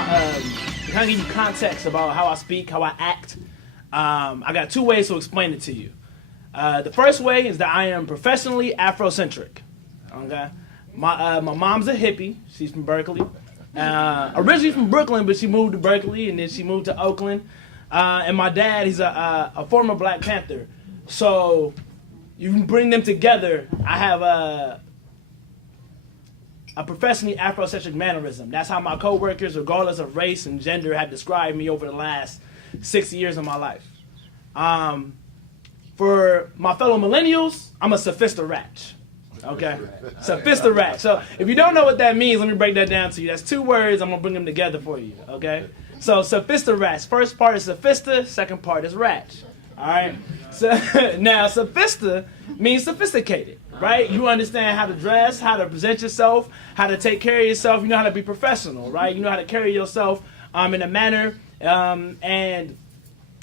to kind of give you context about how I speak, how I act, I got two ways to explain it to you. The first way is that I am professionally Afrocentric. Okay, my mom's a hippie. She's from Berkeley. Originally from Brooklyn, but she moved to Berkeley, and then she moved to Oakland. And my dad, he's a former Black Panther. So you can bring them together. I have a professionally Afrocentric mannerism. That's how my coworkers, regardless of race and gender, have described me over the last 6 years of my life. For my fellow millennials, I'm a sophistiratch. Okay? Sophistiratch. So if you don't know what that means, let me break that down to you. That's two words. I'm going to bring them together for you. Okay? So sophistiratch. First part is sophista. Second part is ratch. All right? So now, sophista means sophisticated, right? You understand how to dress, how to present yourself, how to take care of yourself. You know how to be professional, right? You know how to carry yourself in a manner. And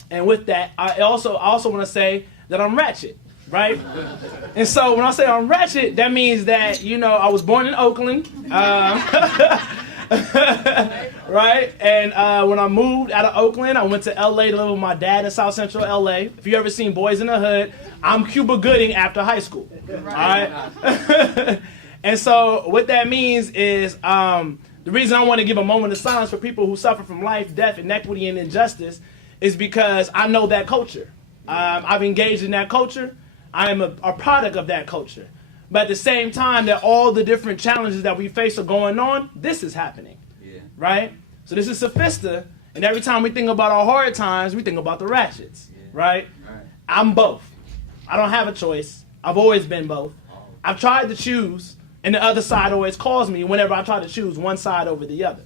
with that, I also want to say that I'm ratchet. Right? And so when I say I'm ratchet, that means that, you know, I was born in Oakland. Right? And when I moved out of Oakland, I went to LA to live with my dad in South Central LA. If you ever seen Boys in the Hood, I'm Cuba Gooding after high school. All right? And so what that means is the reason I want to give a moment of silence for people who suffer from life, death, inequity, and injustice is because I know that culture. I've engaged in that culture. I am a product of that culture. But at the same time that all the different challenges that we face are going on, this is happening. Yeah. Right? So this is sophista, and every time we think about our hard times, we think about the ratchets. Yeah. Right? I'm both. I don't have a choice. I've always been both. I've tried to choose, and the other side always calls me whenever I try to choose one side over the other.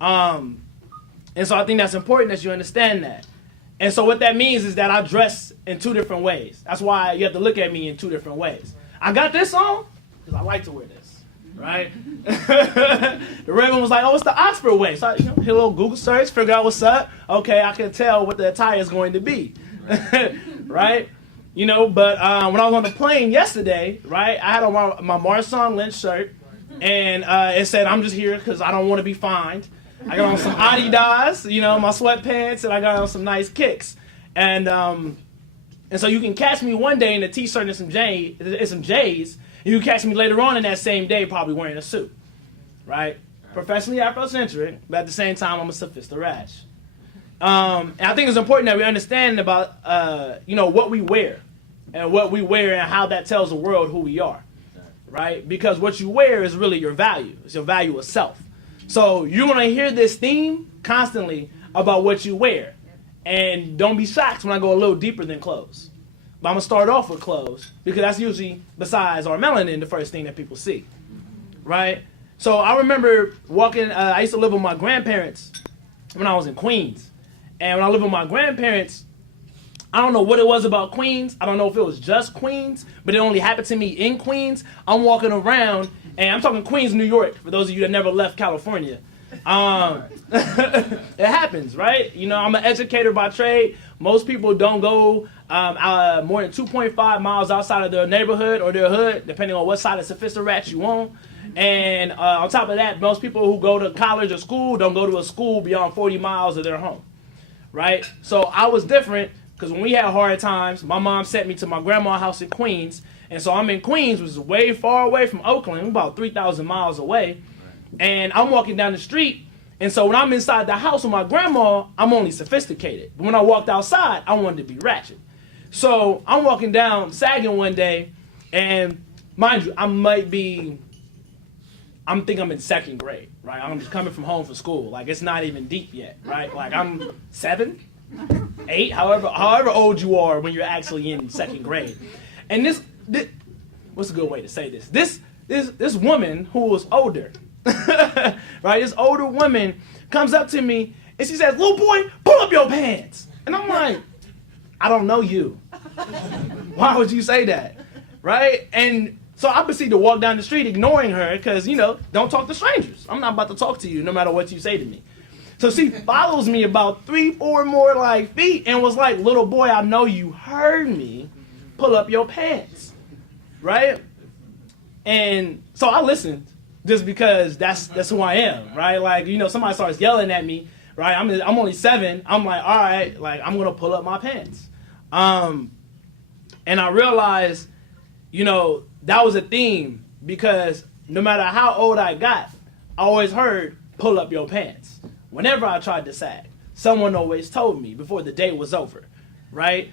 And so I think that's important that you understand that. And so what that means is that I dress in two different ways. That's why you have to look at me in two different ways. I got this on because I like to wear this, right? The Raven was like, oh, it's the Oxford way. So I hit a little Google search, figure out what's up. Okay, I can tell what the attire is going to be, right? You know, but when I was on the plane yesterday, right, I had on my Marshawn Lynch shirt, and it said, I'm just here because I don't want to be fined. I got on some Adidas, you know, my sweatpants, and I got on some nice kicks. And so you can catch me one day in a t-shirt and some J's, and you can catch me later on in that same day probably wearing a suit, right? Professionally Afrocentric, but at the same time, I'm a sophistiratch. And I think it's important that we understand about, you know, what we wear and how that tells the world who we are, right? Because what you wear is really your value. It's your value of self. So you're going to hear this theme constantly about what you wear. And don't be shocked when I go a little deeper than clothes. But I'm going to start off with clothes because that's usually, besides our melanin, the first thing that people see. Right? So I remember walking, I used to live with my grandparents when I was in Queens. And when I lived with my grandparents, I don't know what it was about Queens. I don't know if it was just Queens, but it only happened to me in Queens. I'm walking around, and I'm talking Queens, New York, for those of you that never left California. It happens, right? You know, I'm an educator by trade. Most people don't go more than 2.5 miles outside of their neighborhood or their hood, depending on what side of sophistiratch you on. And on top of that, most people who go to college or school don't go to a school beyond 40 miles of their home, right? So I was different because when we had hard times, my mom sent me to my grandma's house in Queens. And so I'm in Queens, which is way far away from Oakland, about 3,000 miles away. And I'm walking down the street. And so when I'm inside the house with my grandma, I'm only sophisticated. But when I walked outside, I wanted to be ratchet. So I'm walking down Sagan one day, and mind you, I think I'm in second grade, right? I'm just coming from home from school. Like, it's not even deep yet, right? Like, I'm 7, 8, however old you are when you're actually in second grade. And this what's a good way to say this? This woman who was older, right? This older woman comes up to me and she says, "Little boy, pull up your pants." And I'm like, I don't know you. Why would you say that? Right? And so I proceed to walk down the street ignoring her because, you know, don't talk to strangers. I'm not about to talk to you no matter what you say to me. So she follows me about 3-4 more like feet and was like, "Little boy, I know you heard me. Pull up your pants." Right? And so I listened just because that's who I am, right? Like, somebody starts yelling at me, right? I'm only 7. I'm like, all right, like, I'm gonna pull up my pants. And I realized, that was a theme, because no matter how old I got, I always heard, pull up your pants. Whenever I tried to sag, someone always told me before the day was over, right?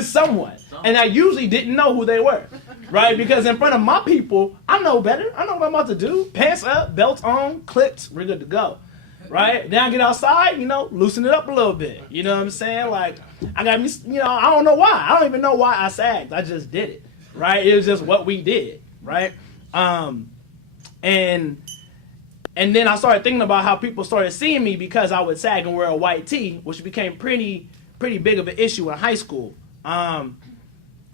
Someone. And I usually didn't know who they were, right? Because in front of my people, I know better. I know what I'm about to do. Pants up, belt on, clipped, we're good to go, right? Then I get outside, loosen it up a little bit. You know what I'm saying? Like, I got me, I don't know why. I don't even know why I sagged. I just did it, right? It was just what we did, right? And then I started thinking about how people started seeing me because I would sag and wear a white tee, which became pretty big of an issue in high school.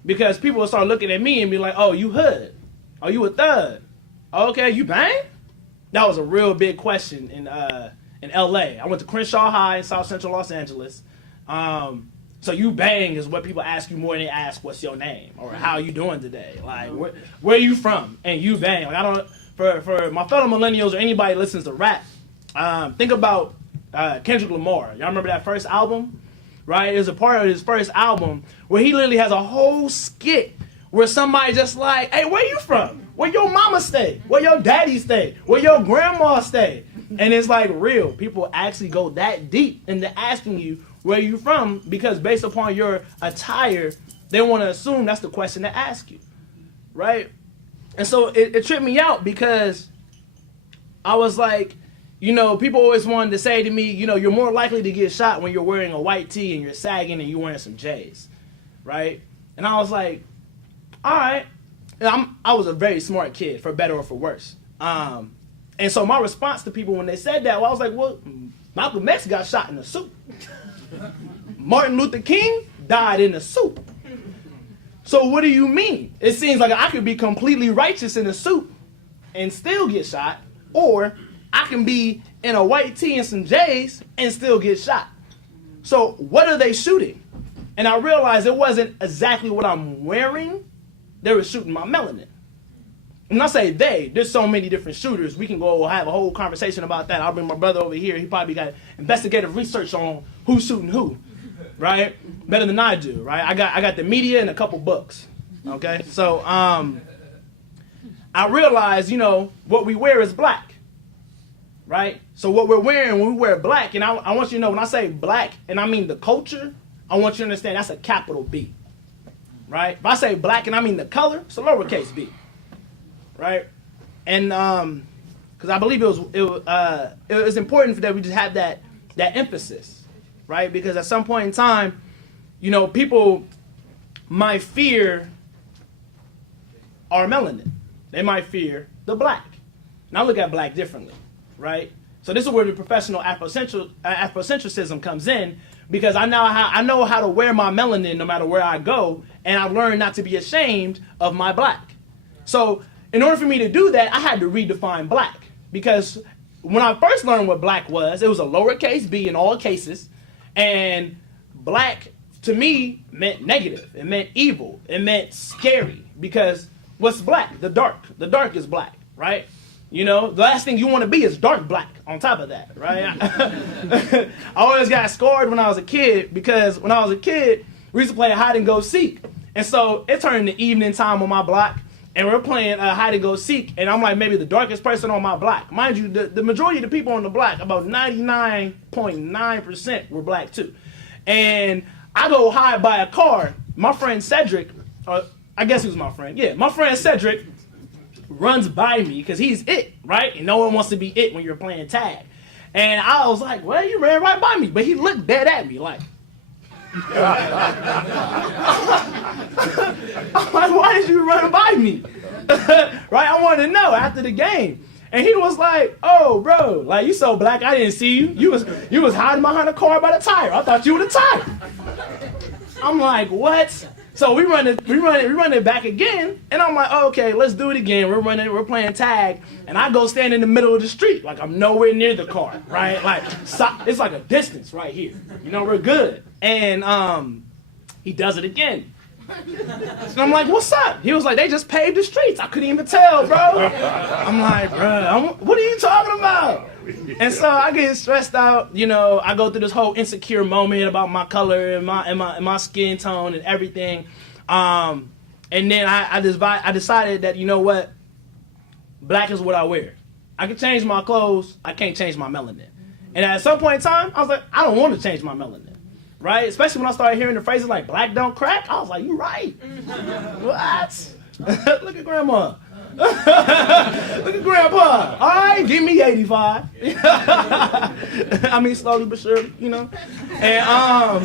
Because people would start looking at me and be like, oh, you hood. Oh, you a thug. Okay, you bang? That was a real big question in L.A. I went to Crenshaw High in South Central Los Angeles. So you bang is what people ask you more than they ask what's your name or how you doing today. Like, where you from? And you bang. Like, I don't... For my fellow millennials or anybody who listens to rap, think about Kendrick Lamar. Y'all remember that first album? Right? It was a part of his first album where he literally has a whole skit where somebody just like, hey, where you from? Where your mama stay? Where your daddy stay? Where your grandma stay? And it's like real. People actually go that deep into asking you where you from because based upon your attire, they want to assume that's the question to ask you. Right? And so it tripped me out because I was like, people always wanted to say to me, you're more likely to get shot when you're wearing a white tee and you're sagging and you're wearing some J's, right? And I was like, all right. And I was a very smart kid, for better or for worse. And so my response to people when they said that, I was like, well, Malcolm X got shot in a suit. Martin Luther King died in a suit. So what do you mean? It seems like I could be completely righteous in a suit and still get shot, or I can be in a white tee and some J's and still get shot. So what are they shooting? And I realized it wasn't exactly what I'm wearing. They were shooting my melanin. And I say there's so many different shooters. We can go have a whole conversation about that. I'll bring my brother over here. He probably got investigative research on who's shooting who. Right? Better than I do, right? I got the media and a couple books. Okay? So I realized, what we wear is black. Right? So what we're wearing when we wear black, and I want you to know when I say black and I mean the culture, I want you to understand that's a capital B. Right? If I say black and I mean the color, it's a lowercase b. Right? And because I believe it was important that we just have that emphasis. Right? Because at some point in time, people might fear our melanin. They might fear the black. And I look at black differently, right? So this is where the professional Afrocentricism comes in, because I know how to wear my melanin no matter where I go, and I've learned not to be ashamed of my black. So in order for me to do that, I had to redefine black. Because when I first learned what black was, it was a lowercase b in all cases. And black, to me, meant negative. It meant evil. It meant scary. Because what's black? The dark. The dark is black, right? The last thing you want to be is dark black on top of that, right? I always got scored when I was a kid because when I was a kid, we used to play hide and go seek. And so it turned into evening time on my block. And we're playing hide and go seek, and I'm like maybe the darkest person on my block. Mind you, the majority of the people on the block, about 99.9% were black too. And I go hide by a car. My friend Cedric, I guess he was my friend. Yeah, my friend Cedric runs by me because he's it, right? And no one wants to be it when you're playing tag. And I was like, well, you ran right by me. But he looked dead at me like, I'm like, why did you run by me? Right? I wanted to know after the game. And he was like, oh, bro, like, you so black, I didn't see you. You was hiding behind a car by the tire. I thought you were the tire. I'm like, what? So we run it back again, and I'm like, oh, okay, let's do it again. We're playing tag, and I go stand in the middle of the street, like I'm nowhere near the car, right? Like it's like a distance right here. We're good. And he does it again. And I'm like, what's up? He was like, they just paved the streets. I couldn't even tell, bro. I'm like, bro, what are you talking about? And so I get stressed out. You know, I go through this whole insecure moment about my color and my skin tone and everything. And then I decided that, you know what? Black is what I wear. I can change my clothes. I can't change my melanin. And at some point in time, I was like, I don't want to change my melanin. Right? Especially when I started hearing the phrases like black don't crack. I was like, you right. What? Look at grandma. Look at grandpa. All right, give me 85. I mean, slowly but surely, you know. And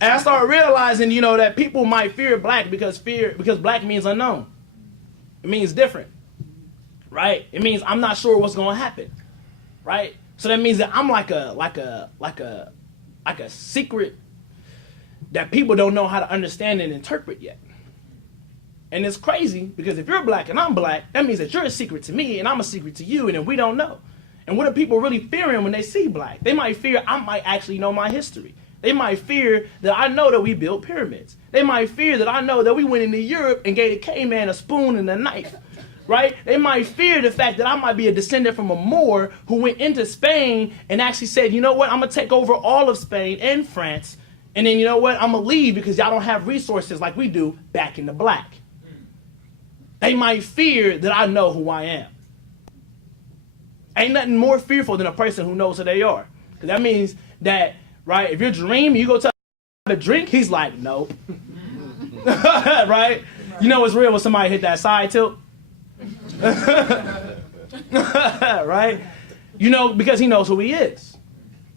and I started realizing, you know, that people might fear black because black means unknown. It means different. Right? It means I'm not sure what's going to happen. Right? So that means that I'm like a secret that people don't know how to understand and interpret yet. And it's crazy because if you're black and I'm black, that means that you're a secret to me and I'm a secret to you, and then we don't know. And what are people really fearing when they see black? They might fear I might actually know my history. They might fear that I know that we built pyramids. They might fear that I know that we went into Europe and gave a caveman a spoon and a knife. Right? They might fear the fact that I might be a descendant from a Moor who went into Spain and actually said, you know what, I'm going to take over all of Spain and France, and then you know what, I'm going to leave because y'all don't have resources like we do back in the black. They might fear that I know who I am. Ain't nothing more fearful than a person who knows who they are. Because that means that, right, if you're dreaming, you go tell him to drink, he's like, nope. Right? You know it's real when somebody hit that side tilt? Right? You know, because he knows who he is.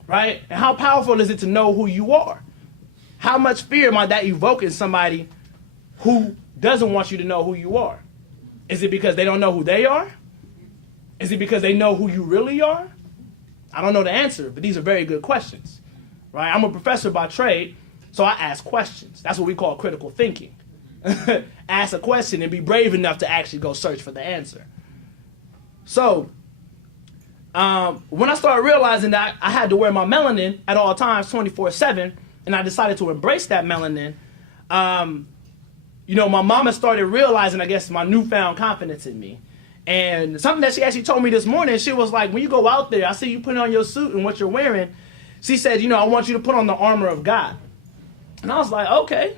Right? And how powerful is it to know who you are? How much fear might that evoke in somebody who doesn't want you to know who you are? Is it because they don't know who they are? Is it because they know who you really are? I don't know the answer, but these are very good questions. Right? I'm a professor by trade, so I ask questions. That's what we call critical thinking. Ask a question and be brave enough to actually go search for the answer. So, when I started realizing that I had to wear my melanin at all times, 24/7, and I decided to embrace that melanin, you know, my mama started realizing, I guess, my newfound confidence in me. And something that she actually told me this morning, she was like, when you go out there, I see you putting on your suit and what you're wearing. She said, you know, I want you to put on the armor of God. And I was like, okay,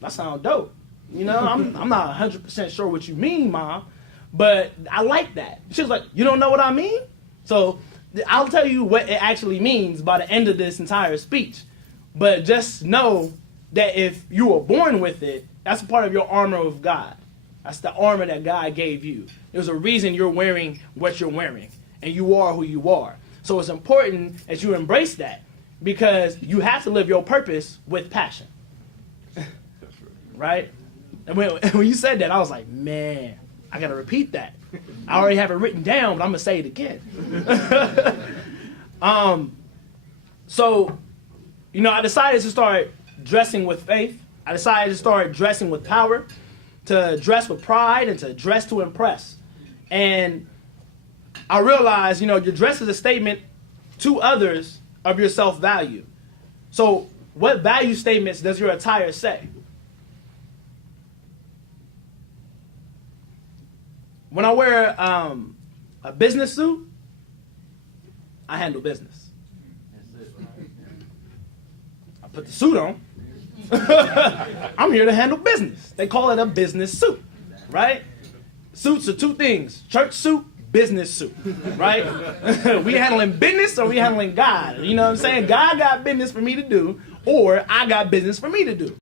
that sounds dope. You know, I'm not 100% sure what you mean, Mom, but I like that. She was like, you don't know what I mean? So I'll tell you what it actually means by the end of this entire speech. But just know that if you were born with it, that's a part of your armor of God. That's the armor that God gave you. There's a reason you're wearing what you're wearing, and you are who you are. So it's important that you embrace that because you have to live your purpose with passion. Right? And when you said that, I was like, man, I got to repeat that. I already have it written down, but I'm going to say it again. So, you know, I decided to start dressing with faith. I decided to start dressing with power, to dress with pride, and to dress to impress. And I realized, you know, your dress is a statement to others of your self-value. So what value statements does your attire say? When I wear a business suit, I handle business. I put the suit on. I'm here to handle business. They call it a business suit, right? Suits are two things: church suit, business suit, right? We handling business or we handling God? You know what I'm saying? God got business for me to do, or I got business for me to do.